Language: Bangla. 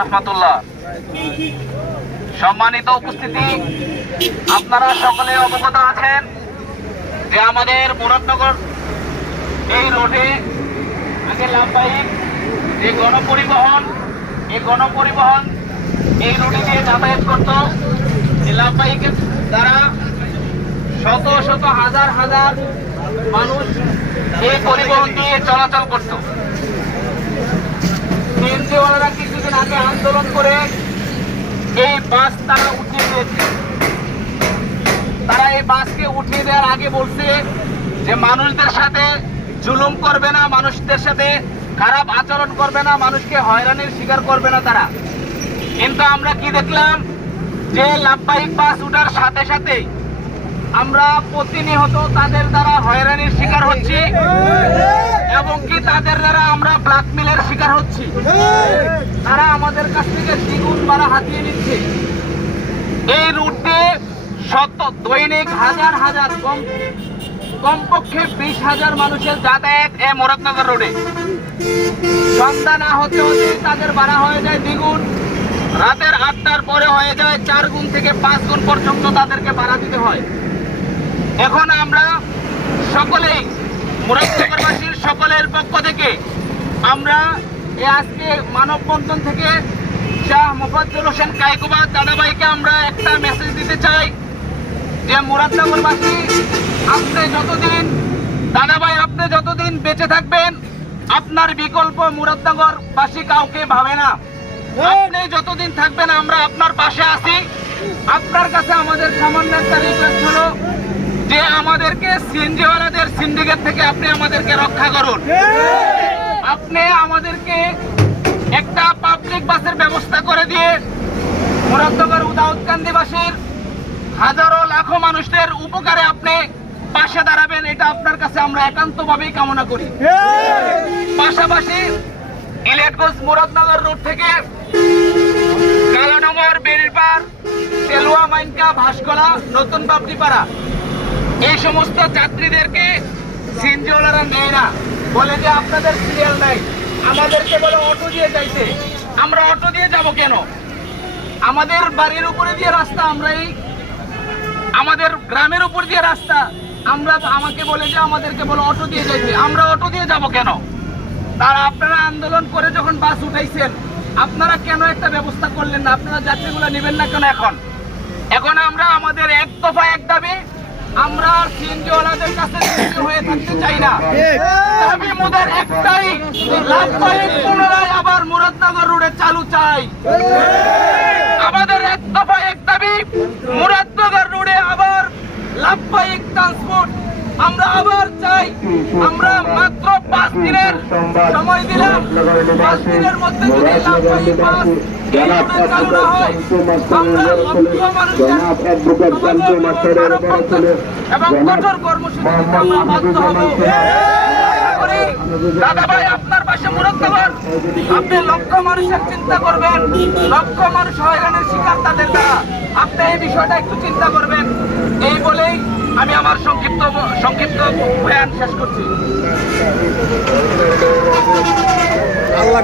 রহমতুল্লাহ। সম্মানিত উপস্থিতি, আপনারা সকলে অবগত আছেন যে আমাদের মুরাদনগর এই রোডে আগে লাভবাহী যে গণপরিবহন এই রোডে দিয়ে যাতায়াত করত। এই লাভবাহীকে দ্বারা শত শত হাজার হাজার মানুষ এই পরিবহন দিয়ে চলাচল করত। সিএনজিওয়ালারা কিছুদিন আগে আন্দোলন করে এই বাস তারা উঠিয়ে দিয়েছে। তারা এই বাসকে উঠিয়ে দেওয়ার আগে বলছে যে মানুষদের সাথে জুলুম করবে না, মানুষদের সাথে খারাপ আচরণ করবে না, মানুষকে হয়রানির শিকার করবে না তারা। কিন্তু আমরা কি দেখলাম যে লাভবাহিক বাস উঠার সাথে সাথে আমরা প্রতিনিয়ত তাদের দ্বারা হয়রানির শিকার হচ্ছি এবং কি তাদের দ্বারা আমরা ব্ল্যাকমেলের শিকার হচ্ছি। তারা আমাদের কাছ থেকে দ্বিগুণ ভাড়া হাতিয়ে নিচ্ছে। এই রুটে দৈনিক হাজার হাজার কমপক্ষে 20,000 মানুষের যাতায়াত এই মুরাদনগর রোডে। সন্ধ্যা না হতে হতে তাদের ভাড়া হয়ে যায় দ্বিগুণ, রাতের 8টার পরে হয়ে যায় 4 গুণ থেকে 5 গুণ পর্যন্ত তাদেরকে ভাড়া দিতে হয়। এখন আমরা সকলেই মুরাদনগরবাসীর সকলের পক্ষ থেকে আমরা আজকে মানববন্ধন থেকে শাহ মোফাজ্জল হোসেন কায়কোবাদ দাদাভাইকে আমরা একটা মেসেজ দিতে চাই যে মুরাদনগরবাসী, আপনি যতদিন বেঁচে থাকবেন আপনার বিকল্প মুরাদনগরবাসী কাউকে ভাবে না। আপনি যতদিন থাকবেন আমরা আপনার পাশে আছি। আপনার কাছে আমাদের সামান্য একটা রিকোয়েস্ট হলো যে আমাদেরকে সিএনজিওয়ালাদের সিন্ডিকেট থেকে আপনি আমাদেরকে রক্ষা করুন। আপনি আমাদেরকে একটা পাবলিক বাসের ব্যবস্থা করে দিয়ে মুরাদনগর উদাউদকান্দিবাসীর হাজারো লাখো মানুষদের উপকারে আপনি পাশে দাঁড়াবেন, এটা আপনার কাছে আমরা একান্তভাবেই কামনা করি। পাশাপাশি ইলিয়াটগঞ্জ মুরাদনগর রোড থেকে কালাডোমর, বেরিরপাড়, তেলুয়া, মাইনকা, ভাসকলা, নতুন বাবলিপাড়া এই সমস্ত যাত্রীদেরকে সিএনজিওয়ালারা নেয় না, বলে যে আপনাদের সিরিয়াল নাই। আমাদেরকে বলে অটো দিয়ে যাইতে। আমরা অটো দিয়ে যাব কেন? আমাদের বাড়ির উপরে দিয়ে রাস্তা, আমাদের গ্রামের উপর দিয়ে রাস্তা, আমাকে বলে যে আমাদেরকে বলে অটো দিয়ে যাইতে। আমরা অটো দিয়ে যাব কেন? তারা আপনারা আন্দোলন করে যখন বাস উঠাইছেন, আপনারা কেন একটা ব্যবস্থা করলেন না? আপনারা যাত্রীগুলো নেবেন না কেন? এখন আমরা আমাদের এক দফা এক দাবি, আমরা সিএনজিওয়ালাদের কাছে হয়ে থাকতে চাই না। দাবি মোদের একটাই, লাভবাহীক পুনরায় আবার মুরাদনগর রোডে চালু চাই। আমাদের এক দফা এক দাবি, মুরাদনগর রোডে আবার লাভবাহীক ট্রান্সপোর্ট আমরা আবার চাই। আমরা মাত্র 5 দিনের সময় দিলাম। 5 দিনের মধ্যে যদি লাভবাহী বাস চালু না হয়, আমরা লক্ষ মানুষের এবং কঠোর কর্মসূচি আমরা বাধ্য হব। দাদাভাই, আপনার পাশে মুরাদনগর, আপনি লক্ষ মানুষের চিন্তা করবেন, লক্ষ মানুষ হয়রানির শিকার তাদের দ্বারা। আপনি এই বিষয়টা একটু চিন্তা করবেন। এই বলেই আমি আমার সংক্ষিপ্ত বয়ান শেষ করছি। আল্লাহ